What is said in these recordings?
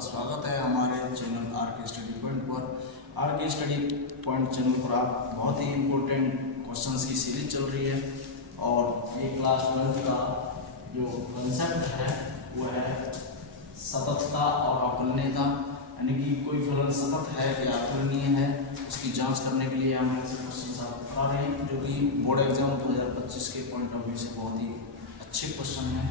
आपका स्वागत है हमारे चैनल आर के स्टडी पॉइंट पर। आर के स्टडी पॉइंट चैनल पर आप बहुत ही इम्पोर्टेंट क्वेश्चंस की सीरीज चल रही है और ये क्लास 12 का जो कंसेप्ट है वो है सततता और अवकलनीयता, यानी कि कोई फलन सतत है या अवकलनीय है उसकी जांच करने के लिए हम ऐसे क्वेश्चन आप बता रहे हैं जो कि बोर्ड एग्जाम 2025 के पॉइंट ऑफ व्यू से बहुत ही अच्छे क्वेश्चन है।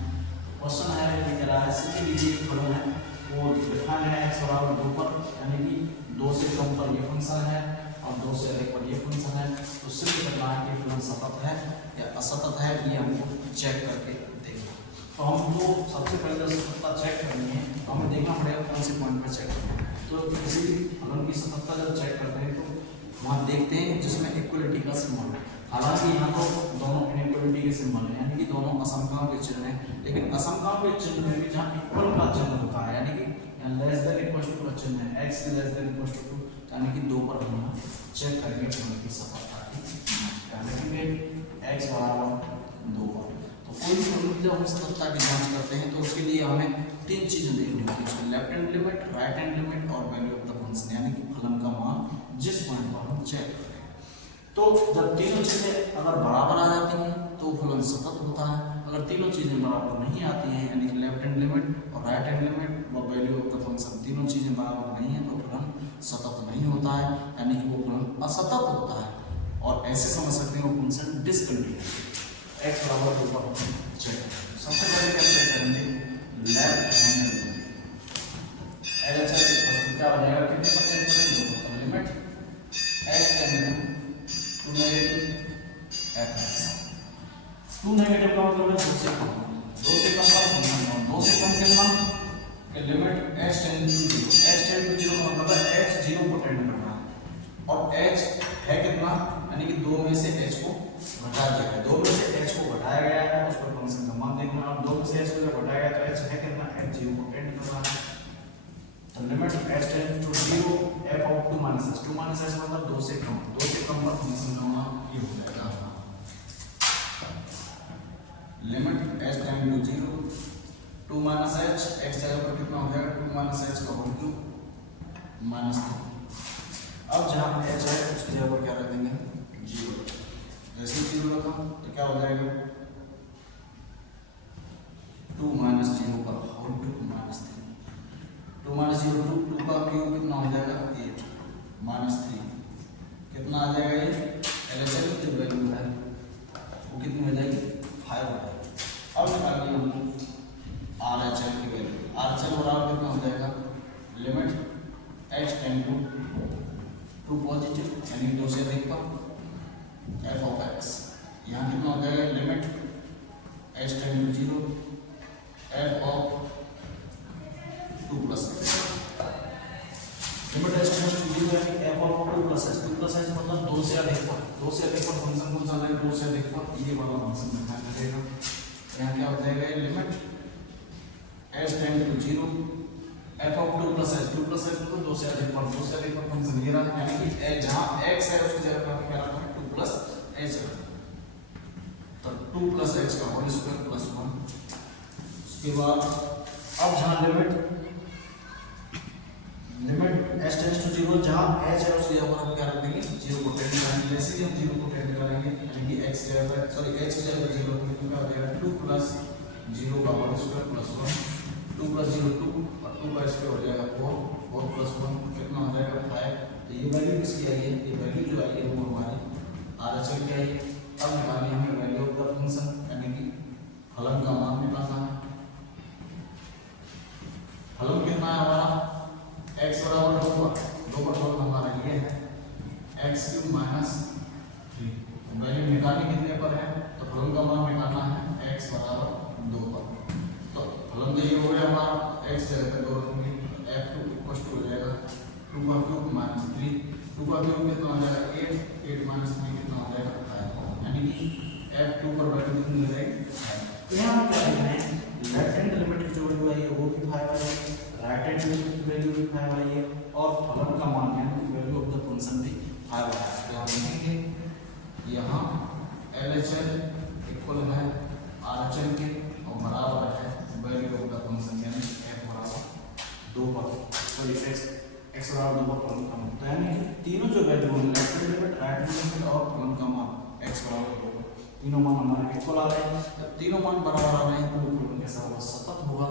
क्वेश्चन है कि कह रहा है सिद्धि लीजिए फलन है वो डिफाइंड है x बराबर 2 पर, यानी कि 2 से कम पर ये फंक्शन है और 2 से अधिक पर ये फंक्शन है, तो सिद्ध करना है कि फलन सतत है या असतत है, ये हमको चेक करके देखना। तो हमको सबसे पहले सततता चेक करनी है तो हमें देखना पड़ेगा कौन से पॉइंट पर चेक करना है। तो किसी फलन की सततता जब चेक करते हैं तो वहाँ देखते हैं जिसमें इक्वलिटी का सिंबल है। हालांकि यहाँ तो दोनों इनइक्वलिटी के सिंबल हैं, यानी कि दोनों असमकाओं के चिन्ह हैं, लेकिन असमकाओं के चिन्ह में भी जहाँ इक्वल का चिन्ह होता है, यानी कि लेस देन इक्वल टू का चिन्ह है, x less than equal to 2, यानी कि 2 पर हम चेक करेंगे फलन की सततता की, यानी कि x बराबर 2 पर। तो कोई भी फलन की जब हम सततता की जांच करते हैं तो उसके लिए हमें 3 चीजें देखनी होती है, उसकी left hand limit, right hand limit और वैल्यू ऑफ द फंक्शन, यानी कि फलन का मान जिस पॉइंट पर हम चेक करें। तो जब तीनों चीजें अगर बराबर आ जाती हैं तो फलन सतत होता है। अगर तीनों चीजें बराबर नहीं आती हैं, यानी कि लेफ्ट हैंड लिमिट और राइट हैंड लिमिट और वैल्यू ऑफ द फंक्शन तीनों चीजें बराबर नहीं है तो फलन सतत नहीं होता है, यानी कि वो फलन असतत होता है। और ऐसे समझ सकते हैं वो फंक्शन डिसकंटिन्यूअस है। x बराबर 2 पर चेक सबसे पहले क्या चेक करेंगे लेफ्ट हैंड लिमिट। एलएचएल क्या हो जाएगा, कितने पर चेक करेंगे 2 पर, limit x tend to negative f। 2 negative का मतलब है 2 से कम, 2 से कम का फंक्शन, 2 से कम कितना कि limit h tend to 0, h tend to 0 का मतलब है h 0 को टेंड कर रहा है और h है कितना, यानी कि 2 में से h को घटा दिया गया, 2 में से h को घटाया गया है, उस पर फंक्शन का मान देखना। अब 2 में से h को जब घटाया गया तो h है कितना, h 0 को टेंड कर रहा है, तो limit h tend to 0 f of 2 minus h, 2 minus h मतलब 2 से कम, 2 से कम पर फंक्शन का मान ये हो जाएगा limit h tend to 0 2 minus h, x जगह पर कितना हो जाएगा 2 माइनस h का होल क्यूब माइनस 3। अब जहां h है उसकी जगह पर क्या रख देंगे 0, जैसे 0 रखा तो क्या हो जाएगा 2 माइनस 0 का होल क्यूब माइनस 3, 2 माइनस 0 2 का क्यूब कितना हो जाएगा 8 माइनस 3 कितना आ जाएगा, ये एलएचएल की जो वैल्यू है वो कितनी हो जाएगी 5 हो जाएगी। अब निकालिए हमको आरएचएल की वैल्यू, आरएचएल बराबर कितना हो जाएगा limit h tend to positive, यानी 2 से अधिक पर f ऑफ x, यहाँ कितना हो जाएगा limit h tend to 0 f of 2 plus limit h tend to 0 यानी f of 2 plus h, 2 plus h मतलब 2 से अधिक पर, 2 से अधिक पर फंक्शन कौन सा है 2 से अधिक पर ये वाला फंक्शन दिखाई देगा। यहाँ क्या हो जाएगा limit h tend to 0 f of 2 plus h, 2 plus h मतलब 2 से अधिक पर, 2 से अधिक पर फंक्शन ये रहा, यानी कि जहां x है उसकी जगह पर हम क्या रखना है 2 प्लस h तो 2 प्लस h का होल स्क्वायर प्लस 1। उसके बाद अब जहां लिमिट h टेंड्स टू 0 जहां h है उसकी जगह पर हम क्या रख देंगे 0 को टेंड करेंगे, जैसे ही हम 0 को टेंड करेंगे यानी कि x की जगह पर सॉरी h की जगह पर 0 तो क्या हो जाएगा 2 प्लस 0 का होल स्क्वायर प्लस 1, 2 प्लस 0 2 और 2 का स्क्वायर हो जाएगा 4, 4 प्लस 1 कितना हो जाएगा 5। तो ये वैल्यू किसकी आई है, ये वैल्यू जो आई है वो हमारी आरएचएल की आई है। अब निकालिए हमें वैल्यू ऑफ द फंक्शन, यानी कि फलन का मान निकालना है। फलन कितना है हमारा x बराबर 2 पर फलन हमारा ये है x क्यूब माइनस 3, वैल्यू निकालनी कितने पर है तो फलन का मान निकालना है x बराबर 2 पर। तो फलन तो ये हो गया हमारा x जगह पर 2 रखेंगे f2 इक्वल टू हो जाएगा 2 का क्यूब माइनस 3, 2 का क्यूब कितना हो जाएगा 8, 8 माइनस 3 कितना हो जाएगा 5, यानी कि f2 पर वैल्यू कितनी हो जाएगी 5। तो यहाँ हम क्या लिख रहे हैं लेफ्ट हैंड लिमिट की जो वैल्यू आई है वो भी 5 आई है, राइट हैंड लिमिट की वैल्यू भी 5 आई है और फलन का मान यानी वैल्यू ऑफ द फंक्शन भी 5 आया है। तो हम लिखेंगे यहाँ एलएचएल इक्वल है आरएचएल के और बराबर है वैल्यू ऑफ द फंक्शन यानी f बराबर 2 पर। एक्स बराबर 2 पर फलन का मान, तो यानी कि तीनों जो वैल्यू है लेफ्ट लिमिट राइट लिमिट और फलन का मान एक्स बराबर 2 तीनों मान हमारे इक्वल आ रहे हैं। जब तीनों मान बराबर आ रहे हैं तो फलन कैसा होगा, सतत होगा,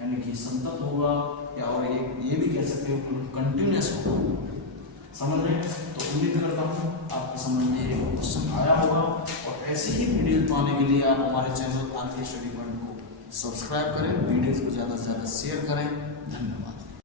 यानी कि संतत होगा, या और ये भी कह सकते हो फलन कंटिन्यूअस होगा। समझ रहे हैं? तो उम्मीद करता हूँ आपके समझ में ये क्वेश्चन आया होगा, और ऐसे ही वीडियो पाने के लिए आप हमारे चैनल आरके स्टडी पॉइंट को सब्सक्राइब करें, वीडियोस को ज़्यादा से ज़्यादा शेयर करें। धन्यवाद।